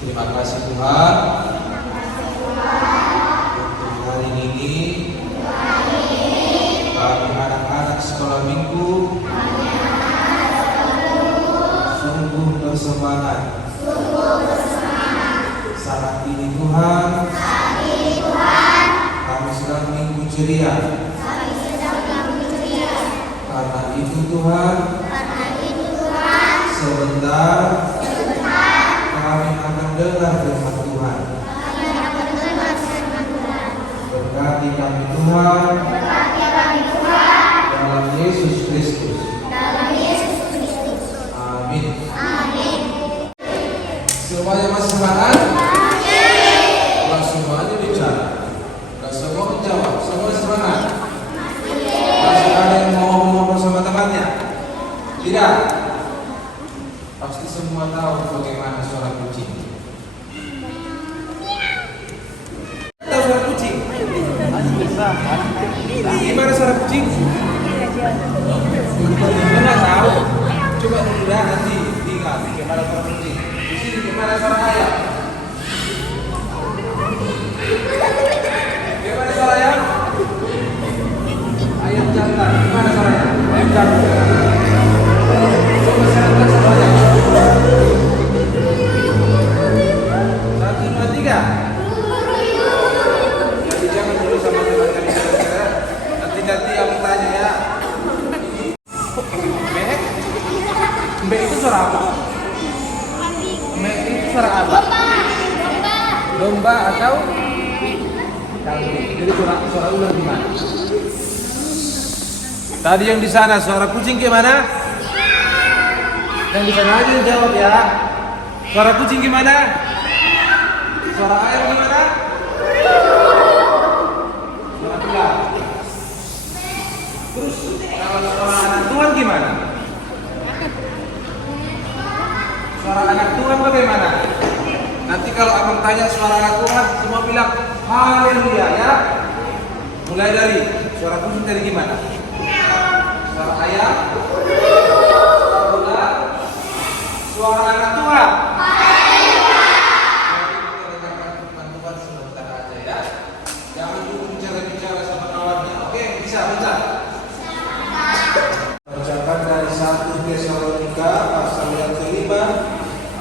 Terima kasih Tuhan untuk hari ini kami anak-anak sekolah minggu sungguh bersemangat. Saat ini Tuhan kami sedang minggu ceria. Karena itu Tuhan sebentar kami akan dengar firman Tuhan. Berkati kami Tuhan dalam Yesus Kristus. Amin. Semuanya masih semangat? Kalau semuanya bicara, kalau semua menjawab, semua semangat. Masih ada yang mau ngomong sama temannya? Tidak. Pasti semua tahu bagaimana suara kucing. Tahu suara kucing? Gimana suara kucing? Mana tahu? Coba dulu nanti tinggal gimana suara kucing. Di sini gimana suara ayam? Gimana suara ayam? Ayam jantan. Gimana suaranya? Ayam jantan. Coba saya lihat suaranya. 1, 2, 3. Jadi jangan dulu sama teman kalian. Nanti yang tanya ya. Mbak itu suara apa? Mbak itu suara apa? Domba atau kambing. Jadi suara ular gimana? Tadi yang di sana suara kucing gimana? Yang di sana aja jawab ya. Suara kucing gimana? Suara ayam gimana? Suara ular. Terus kalau suara anak Tuhan gimana? Suara anak Tuhan bagaimana? Nanti kalau abang tanya suara anak Tuhan, semua bilang haleluya ya. Mulai dari suara kucing tadi gimana? Suara ayam, suara ular, suara anak Tuhan. Teman Tuhan sebentar aja ya. Jangan dulu bicara sama kawannya. Oke, bisa baca. Bacakan dari 1 Tesalonika pasal yang kelima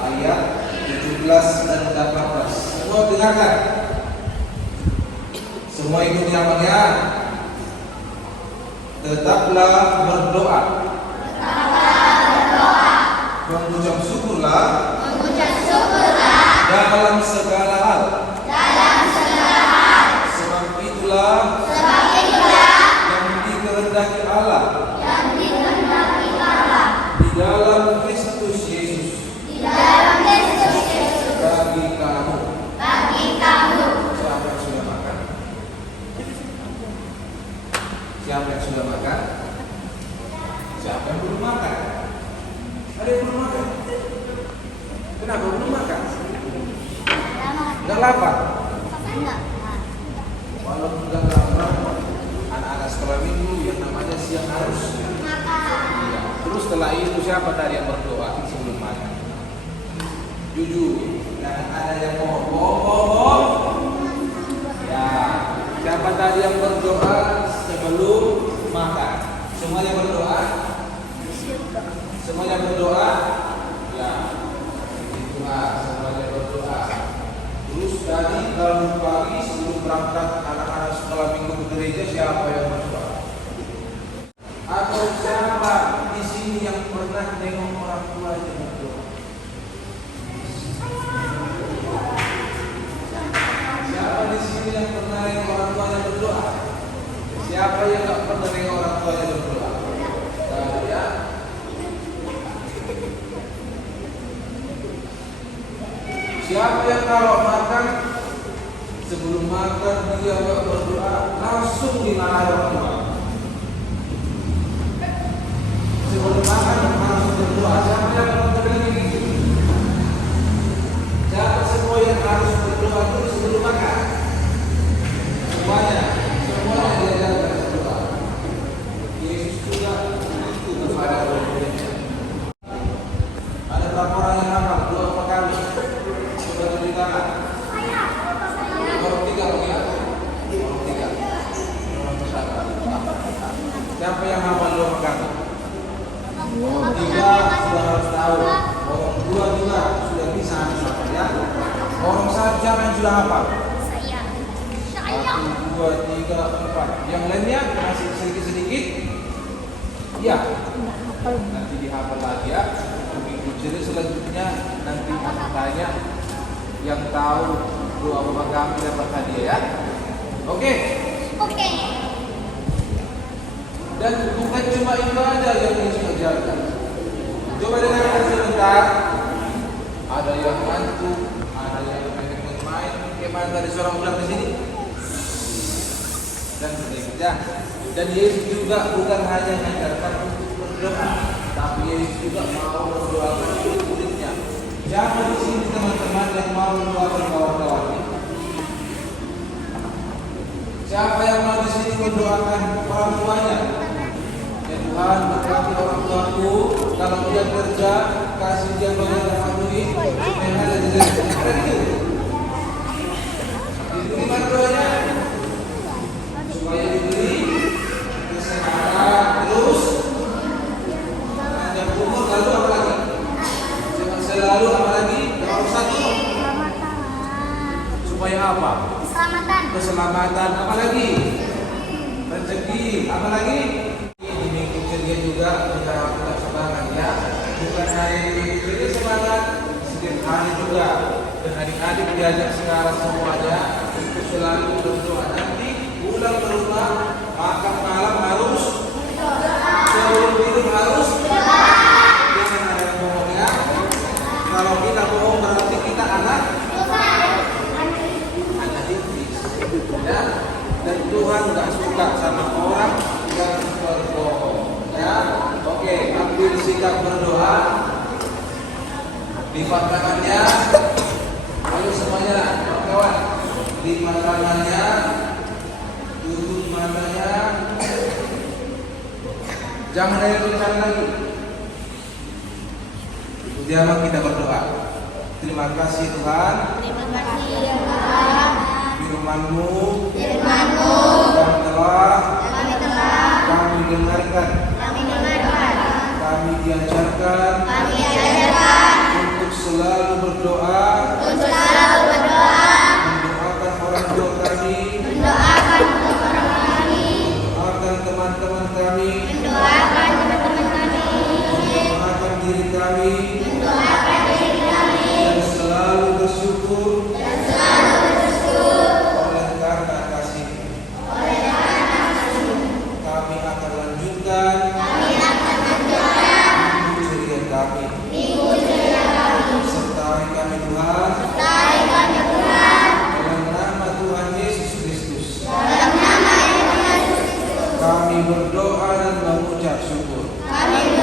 ayat 17 dan 18. Semua dengarkan. Semua ikuti namanya. Tetaplah berdoa. Mengucap syukurlah dalam segala hal. Sebab itulah yang dikehendaki Allah di dalam Kristus Yesus bagi kamu. Siapa yang sudah makan? Siapa yang sudah makan? Siapa yang belum makan? Ada yang belum makan? Kenapa belum makan? Udah lapar? Enggak. Walaupun udah lapar, anak-anak sekolah minggu yang namanya siang harus. Iya. Terus setelah itu siapa tadi yang berdoa sebelum makan? Jujur, jangan ada yang bohong. Ya, siapa tadi yang berdoa sebelum makan? Semuanya berdoa? Semuanya berdoa? Ya, berdoa, semuanya berdoa. Terus tadi kalau pagi sebelum berangkat anak-anak sekolah minggu ke gereja siapa yang berdoa? Atau siapa di sini yang pernah nengok orang tuanya berdoa? Siapa di sini yang pernah nengok orang tuanya berdoa? Siapa yang tak pernah nengok orang tuanya berdoa? Tahu ya? Siapa yang kalau makan sebelum makan dia nggak berdoa langsung dimarahi orang tua? Sebelum makan langsung berdoa. Siapa yang berdoa begitu? Siapa semua yang harus berdoa dulu sebelum makan? Semuanya diajarkan berdoa. Yesus juga itu kepada murid-muridnya. Ada berapa orang yang hafal? 2 apa kali? Sudah tunjuk tangan. Orang 3 bagi aku. Orang 3. Orang besar. Siapa yang hafal 2 kali? Orang 3 sudah harus tahu. Orang 2 juga sudah bisa hafal ya. Orang 1 siapa yang sudah hafal? Saya. 1, 2, 3, 4. Yang lainnya masih sedikit-sedikit? Iya. Nanti dihafal lagi ya. Jadi selanjutnya nanti akan tanya yang tahu doa Bapak kami dapat hadiah ya. Oke. Dan bukan cuma itu aja yang Yesus ajarkan. Coba dengarkan sebentar. Ada yang ngantuk, ada yang main-main. Gimana tadi seorang budak di sini? Dan berikutnya. Dan Yesus juga bukan hanya mengajarkan untuk berdoa, tapi Yesus juga mau mendoakan murid-muridnya. Siapa di sini teman-teman yang mau mendoakan kawan-kawannya? Siapa yang mau di sini mendoakan orang tuanya? Ya Tuhan, berkati orang tuaku, kalau dia kerja, kasih dia banyak duit, supaya ada jadi. Itu gimana doanya? Supaya diberi kesehatan, terus panjang umur, lalu apa lagi? Selalu apa lagi? Nomor 1 supaya apa? Keselamatan. Apa lagi? Rezeki. Apa lagi? Di minggu ceria juga kita lakukan semangat ya. Bukan hanya di minggu ceria semangat, setiap hari juga. Dan adik-adik diajak sekarang semuanya untuk selalu berdoa. Nanti pulang ke rumah, makan malam harus, sebelum tidur harus. Jangan ada yang bohong ya. Kalau kita bohong berarti kita anak iblis. Ya. Dan Tuhan nggak suka sama orang yang berbohong. Ya. Oke, ambil sikap berdoa. Lipat tangannya. Ayo semuanya, kawan. Lipat tangannya. Tutup matanya. Jangan ada yang bicara lagi. Diam kita berdoa. Terima kasih Tuhan. Firman-Mu yang telah kami dengarkan. Kami diajarkan untuk selalu berdoa. Mendoakan orang tua kami. Mendoakan teman-teman kami. Mendoakan diri kami. Dan selalu bersyukur oleh karena kasih. Kami akan lanjutkan minggu ceria kami. Sertai kami Tuhan. Dalam nama Tuhan Yesus Kristus. Kami berdoa dan mengucap syukur. Amin.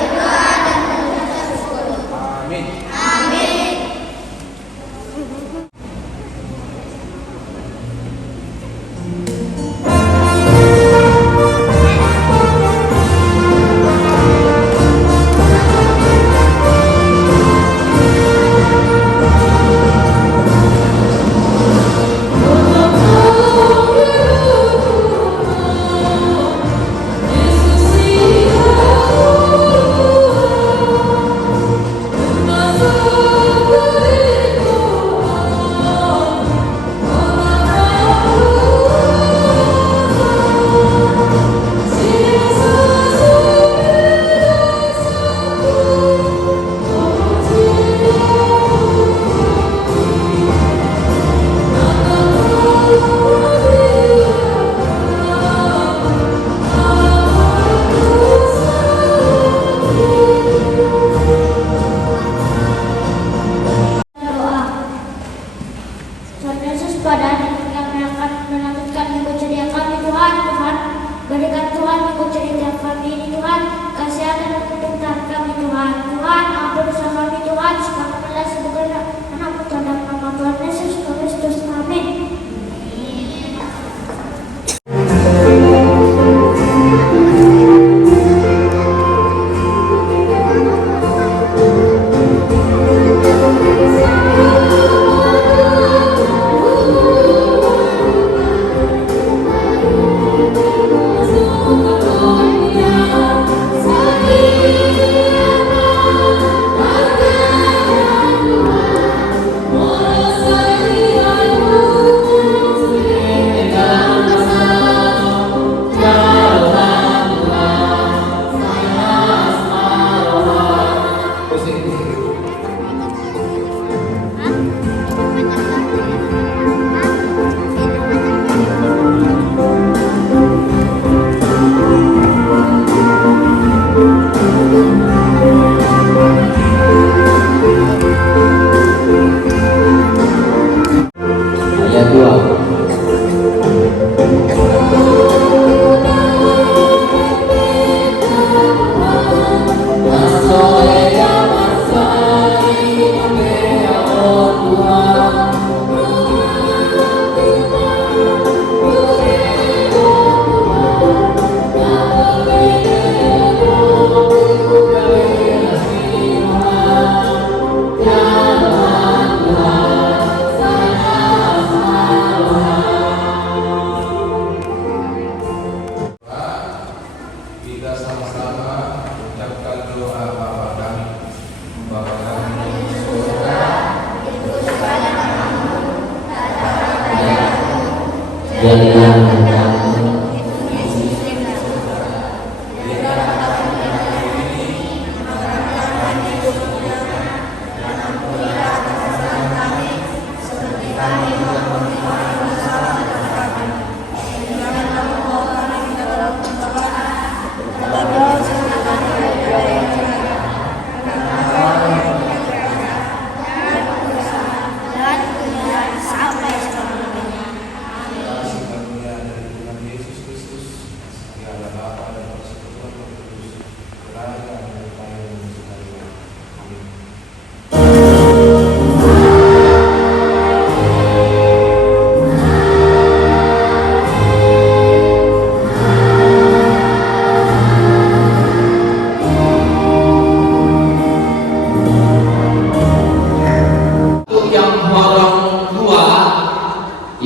Jadikan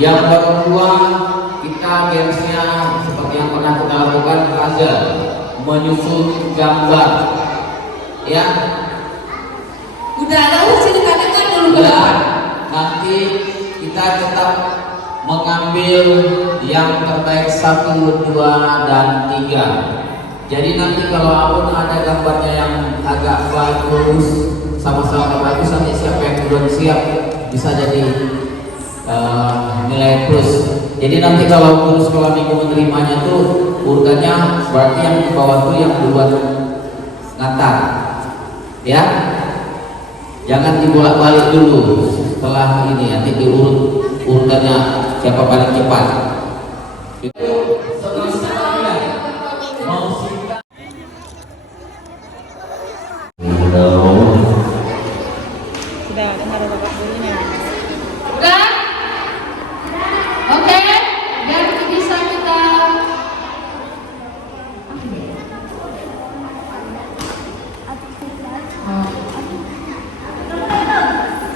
yang orang tua kita gamesnya seperti yang pernah kita lakukan ada menyusun gambar ya. Udah ada sih dikatakan dulu Udah, nanti kita tetap mengambil yang terbaik 1, 2, dan 3. Jadi nanti kalau apun ada gambarnya yang agak bagus, sama-sama bagus, nanti siapa yang belum siap bisa jadi nilai plus. Jadi nanti kalau guru sekolah minggu menerimanya tuh urutannya berarti yang di bawah tuh yang duluan ngatar ya, jangan dibolak-balik dulu. Setelah ini nanti diurut urutannya siapa paling cepat. Sudah dengar bapak gurunya. Udah? Oke, biar bisa kita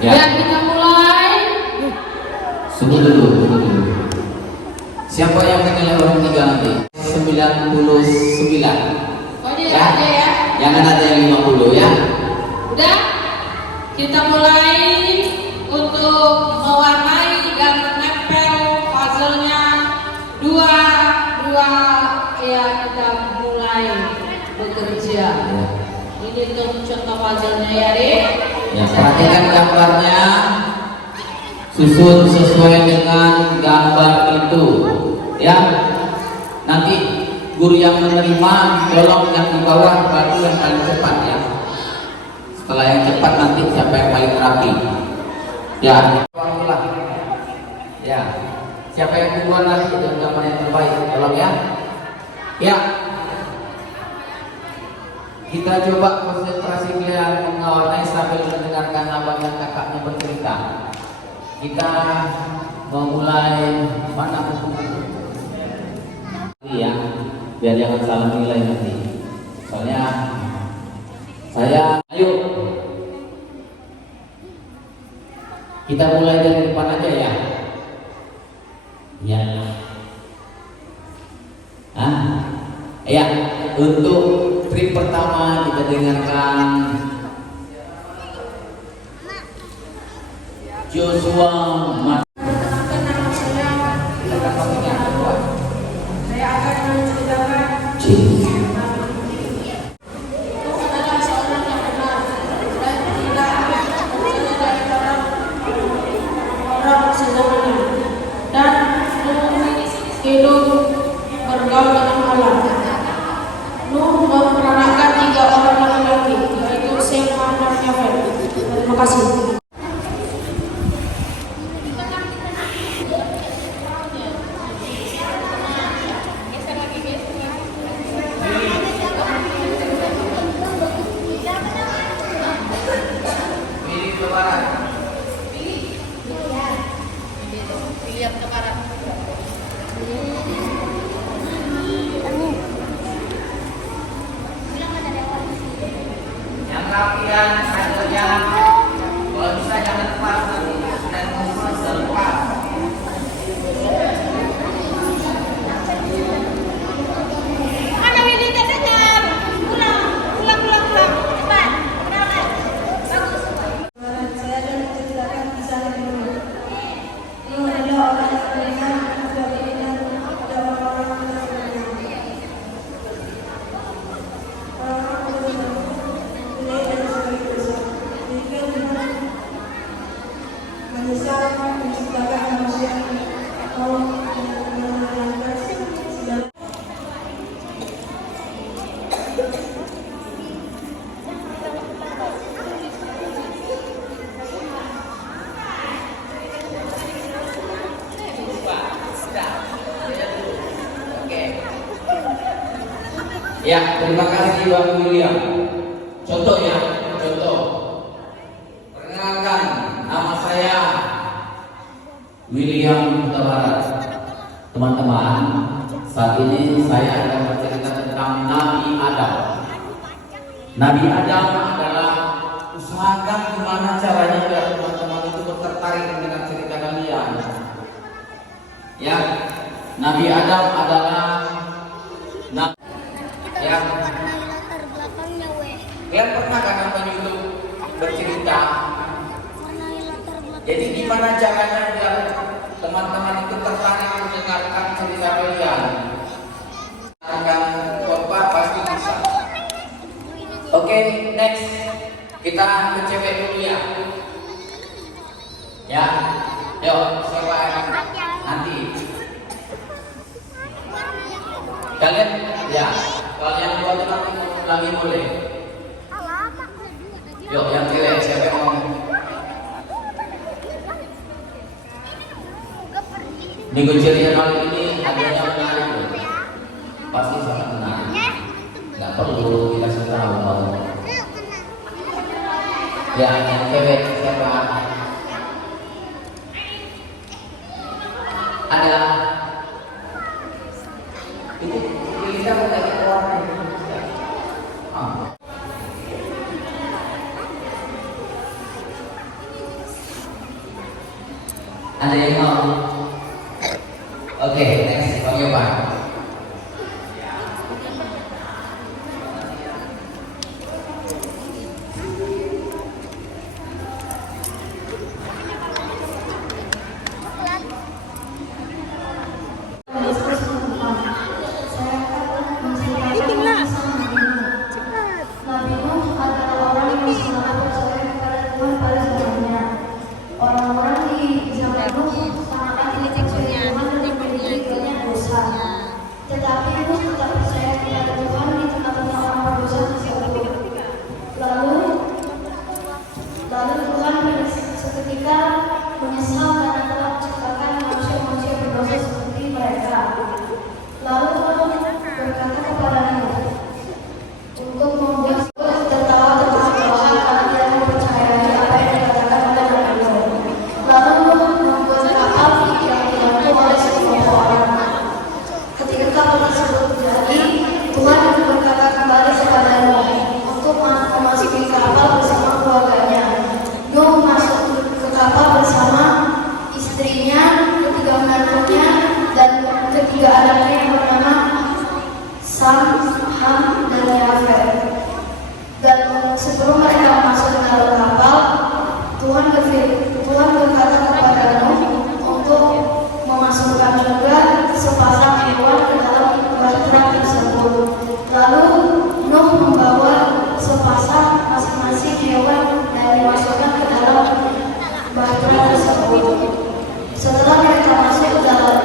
Ya. biar kita mulai. Tunggu dulu. Siapa yang menilai orang 3 nanti? 99. Oh ini ya, ada ya. Jangan ada yang 50 ya. Udah? Kita mulai untuk mewarnai dan menempel puzzle-nya dua ya, kita mulai bekerja. Ini untuk contoh puzzle-nya ya, Rik. Ya, perhatikan gambarnya, susun sesuai dengan gambar itu ya. Nanti guru yang menerima tolong yang di bawah baru yang paling cepat ya. Setelah yang cepat nanti siapa yang paling rapi ya. Ya, siapa yang duluan nanti dengan gambar yang terbaik tolong ya. Ya, kita coba konsentrasi biar mewarnai sambil mendengarkan abang dan kakaknya bercerita. Kita memulai mana buku ya, biar jangan salah nilai nanti. Soalnya saya, ayo kita mulai dari depan aja ya. Ya. Ya, untuk trip pertama kita dengarkan Joshua Mas. Saya akan menceritakan adalah seorang yang benar dan tidak dari orang sesungguhnya dan hidup bergaul dengan Allah. Nuh memperanakan 3 orang laki-laki, yaitu Sem, Ham, dan Yafet. Terima kasih. Yang rapian hasilnya kalau bisa jangan pas nanti dan selepas. Mana Willy tak dengar? Pulang cepat. Bagus. Saya akan menceritakan kisah Nuh. Nuh adalah orang yang beriman kepada bisa menciptakan manusia atau menghilangkan segala. Ya, terima kasih Bang William. Contoh ya, contoh. Perkenalkan, nama saya William Huta Barat. Teman-teman, saat ini saya akan bercerita tentang Nabi Adam. Nabi Adam adalah, usahakan gimana caranya biar teman-teman itu tertarik dengan cerita kalian. Ya, Nabi Adam adalah ya. Kalian pernah kan nonton YouTube bercerita? Jadi gimana caranya biar teman-teman itu tertarik mendengarkan cerita kalian? Akan coba pasti bisa. Oke, next kita ke cewek dulu ya. Ya, yuk siapa yang nanti? Kalian ya. Kalau yang dua itu nanti lagi boleh. Yuk, yang cewek siapa yang mau? Minggu ceria kali ini adanya menarik loh. Pasti sangat menarik. Nggak perlu kita tahu. Ya, yang cewek siapa? Ada. Itu kita mau tanya orang. Ada yang mau? Oke, next, Bang Yopan. Lalu Tuhan seketika menyesal karena telah menciptakan manusia-manusia berdosa seperti mereka. Lalu Tuhan berkata kepadanya untuk membuat tertawa terbahak-bahak karena dia mempercayai apa yang dikatakan oleh Nabi Nuh. Lalu Nuh membuat kapal yang dibantu oleh sekelompok orang. Ketika kapal tersebut jadi, Tuhan berkata kembali kepada Nuh untuk memasuki kapal bersama keluarganya. Nuh masuk ke kapal bersama istrinya, ketiga menantunya, dan ketiga anaknya yang bernama Sam, Ham, dan Yafet. Dan sebelum mereka masuk ke dalam kapal, Tuhan berkata kepada Nuh untuk memasukkan juga sepasang hewan ke dalam bahtera tersebut. Lalu Nuh membawa sepasang masing-masing hewan dan dimasukkan ke dalam bahtera tersebut. Setelah mereka masuk ke dalam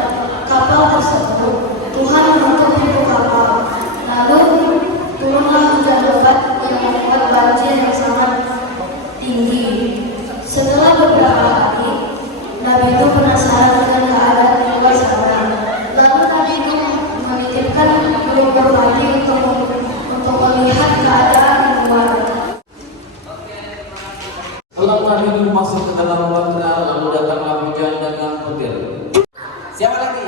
kapal tersebut, Tuhan menutup pintu kapal. Lalu turunlah hujan lebat yang membuat banjir yang sangat tinggi. Setelah beberapa hari, Nabi itu penasaran dengan keadaan di luar sana. Lalu Nabi itu menitipkan burung merpati untuk melihat keadaan di luar. Setelah Nabi Nuh masuk ke dalam bahtera, lalu datanglah hujan dengan petir. Siapa lagi?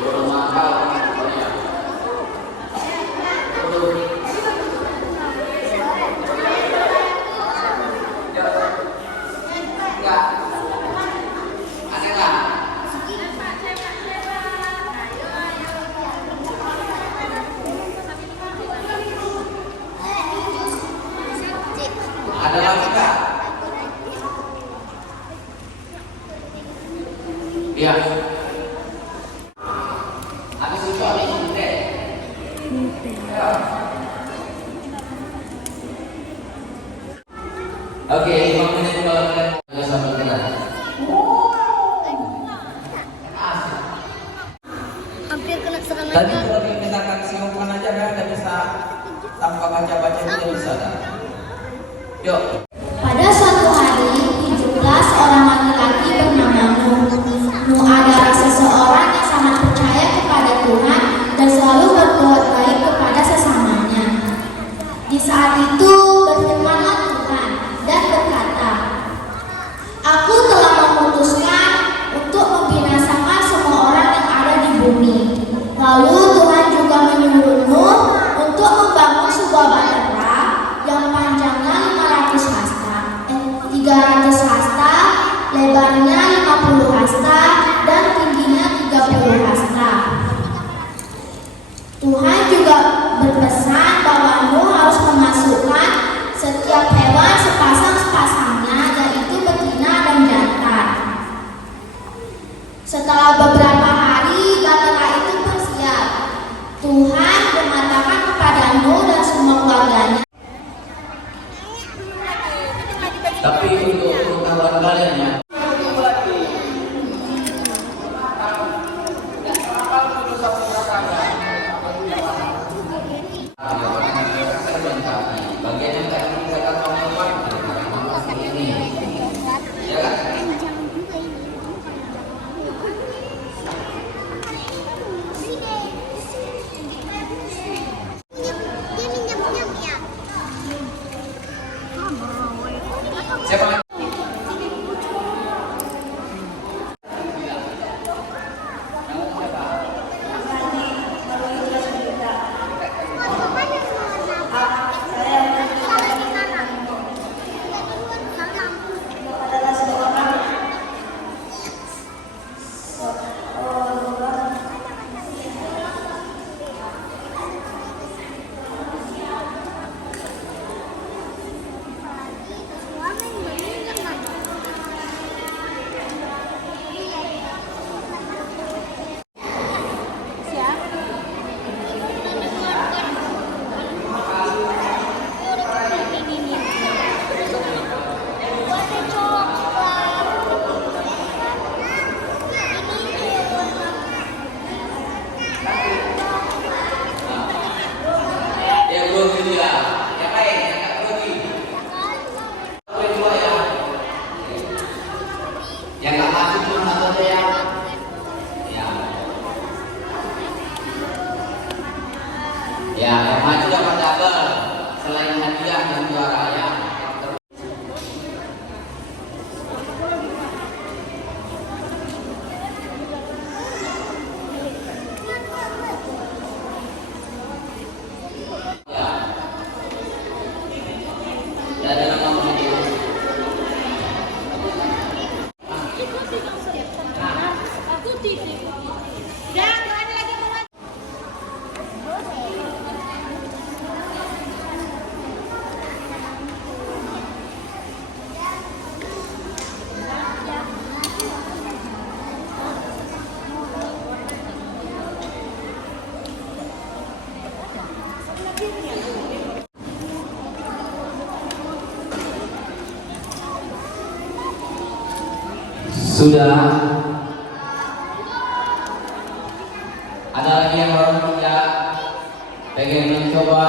Burung makau. Enggak. Ada nggak? Ada lagi nggak? Ya. Ada sesuatu yang tidak. Ya. Oke, 5 menit kalau kalian nggak sampai kelar. Hampir kena serangan. Tadi kalau kita kasih hukuman aja kan nggak bisa tanpa baca-baca juga bisa kan? Yuk. Pada suatu hari, 17 orang laki-laki bernama Nuh. Nuh adalah seseorang yang sangat percaya kepada Tuhan dan selalu berbuat baik kepada sesamanya. Di saat itu berfirmanlah Tuhan dan berkata, "Aku telah memutuskan untuk membinasakan semua orang yang ada di bumi." Lalu Tuhan juga menyuruh Nuh untuk membangun sebuah bahtera yang panjangnya 300 hasta, lebarnya 50 hasta, dan tingginya 30 hasta. Tuhan juga berpesan bahwa Nuh harus memasukkan setiap hewan sepasang-sepasangnya, yaitu betina dan jantan. Setelah beberapa hari bahtera itu bersiap, Tuhan mengatakan kepada Nuh dan semua keluarganya, Tapi untuk pengetahuan kalian ya, bagian yang tadi saya katakan ini, ya kan? Siapa lagi? Yang nggak masuk cuma satu aja ya. Ya. Ya, yang maju dapat double selain hadiah dan juara ya. Ya, dalam nomor itu. Sudah. Ada lagi yang baru tidak pengen mencoba?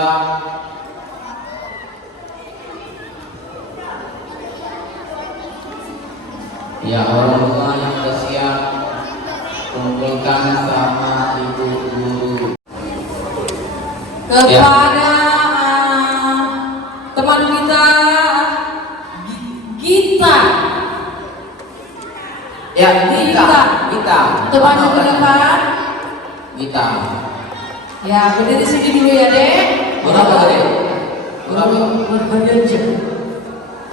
Ya, orang tua yang sudah siap kumpulkan sama ibu guru. Kepada teman kita Gita. Ya, kita. Teman kita. Kita. Ya, berdiri sini dulu ya, Dek. Berapa tadi? Berjanji.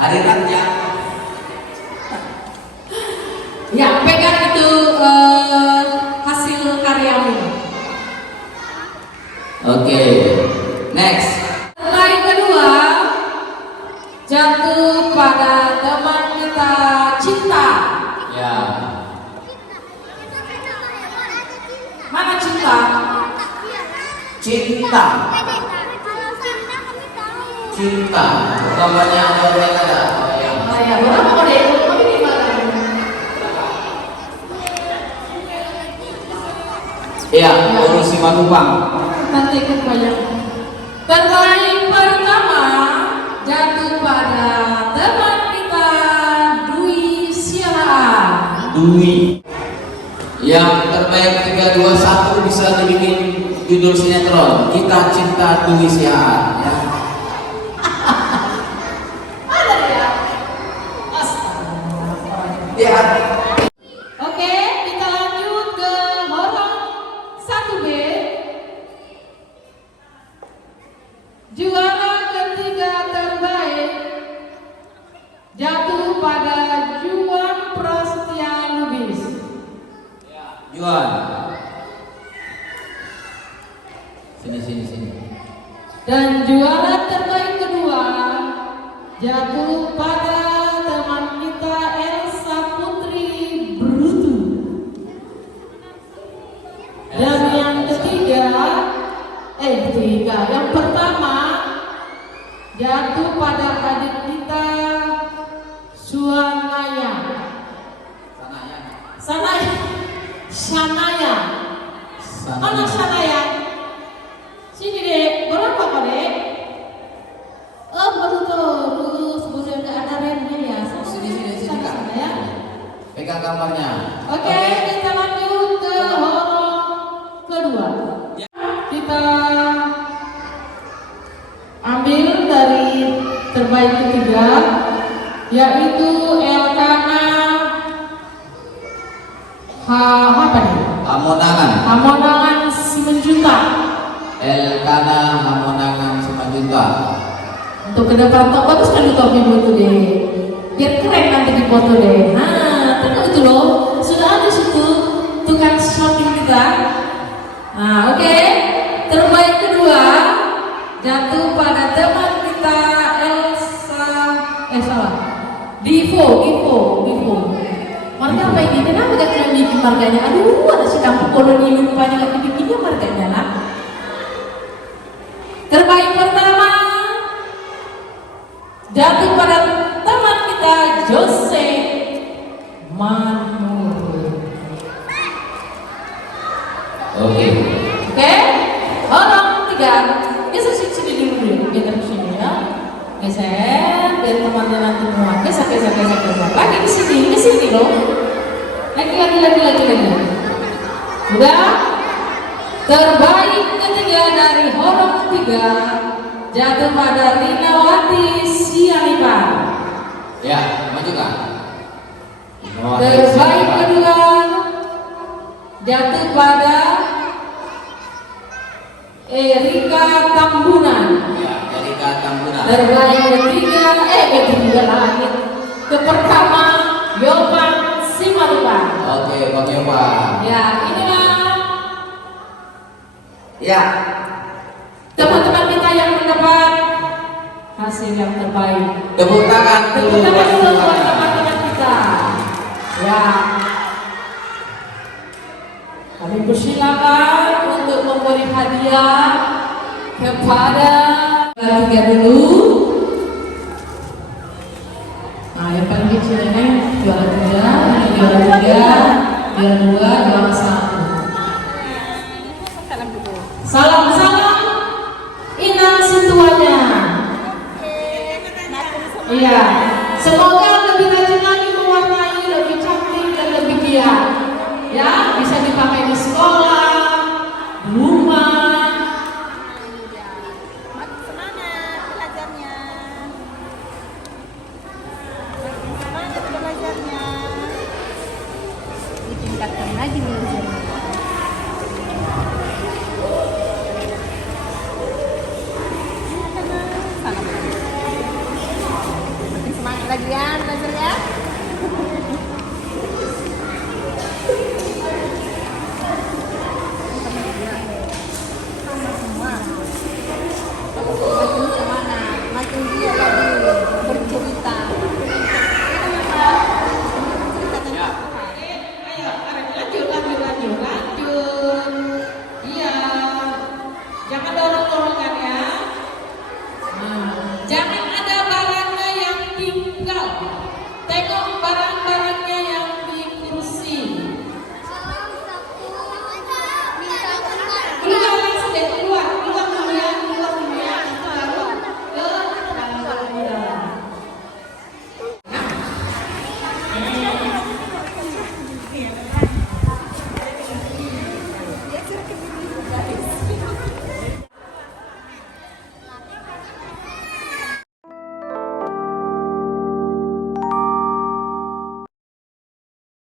Hari Raja. Ya, pegang itu hasil karyamu. Oke. Next. Lain kedua jatuh pada teman kita Cinta. Ya. Mana Cinta? Cinta. Cinta. Gambarnya ada orang ada. Ya. ya. Berapa kode? Kode di mana? Ya, urus si Matupang. Nanti ikut banyak. Terbaik pertama jatuh pada teman kita Dwi Siahaan. Dwi. Yang terbaik 3, 2, 1 bisa dibikin judul sinetron. Kita Cinta Dwi Siahaan. Ya. Ada ya? Astaga. Ya. Oke, kita lanjut ke horor 1B. Juara ketiga terbaik jatuh pada Juan Prasetya Lubis. Juan. Sini. Dan juara terbaik kedua jatuh pada teman kita Elsa Putri Brutu. Dan yang ketiga, yang pertama jatuh pada adik kita Suanaya. Sanaya. Mana Sanaya? Sini dek, berapa kok dek? Oh baru tuh, sebetulnya nggak ada remnya ya. Sini Kak. Ya. Pegang gambarnya. Oke, kita lanjut ke horor kedua. Kita ambil dari terbaik ketiga, yaitu Elkana apa nih? Hamonangan Simanjuntak. Elkana Hamonangan Simanjuntak. Untuk ke depan bagus kan topi itu deh, biar keren nanti di foto deh. Nah, tenang itu loh, sudah ada situ tukang shopping kita. Nah, oke. Terbaik kedua jatuh pada teman kita Divo. Marga apa ini? Kenapa gak kalian bikin marganya? Aduh, ada si kampung koloni lupanya lagi bikinnya marganya lah. Terbaik pertama jatuh pada teman kita Jose Manur. Oke. Orang tiga. Geser sini dulu, geser sini ya. Geser, biar teman-teman semua. Geser. Lagi ke sini loh. Lagi. Udah. Terbaik ketiga dari horor ketiga jatuh pada Rinawati Sialipar. Ya, maju Kak. Terbaik kedua jatuh pada Erika Tambunan. Ya, Erika Tambunan. Terbaik ketiga lagi. Pertama Yopan Simalipar. Oke, Bang Yopan. Ya, inilah Ya. teman-teman kita yang mendapat hasil yang terbaik. Tepuk tangan dulu. Tepuk tangan dulu buat teman-teman kita. Ya. Kami persilakan untuk memberi hadiah kepada tiga dulu. Nah, yang paling kecil ini juara 3, juara 2, juara 1.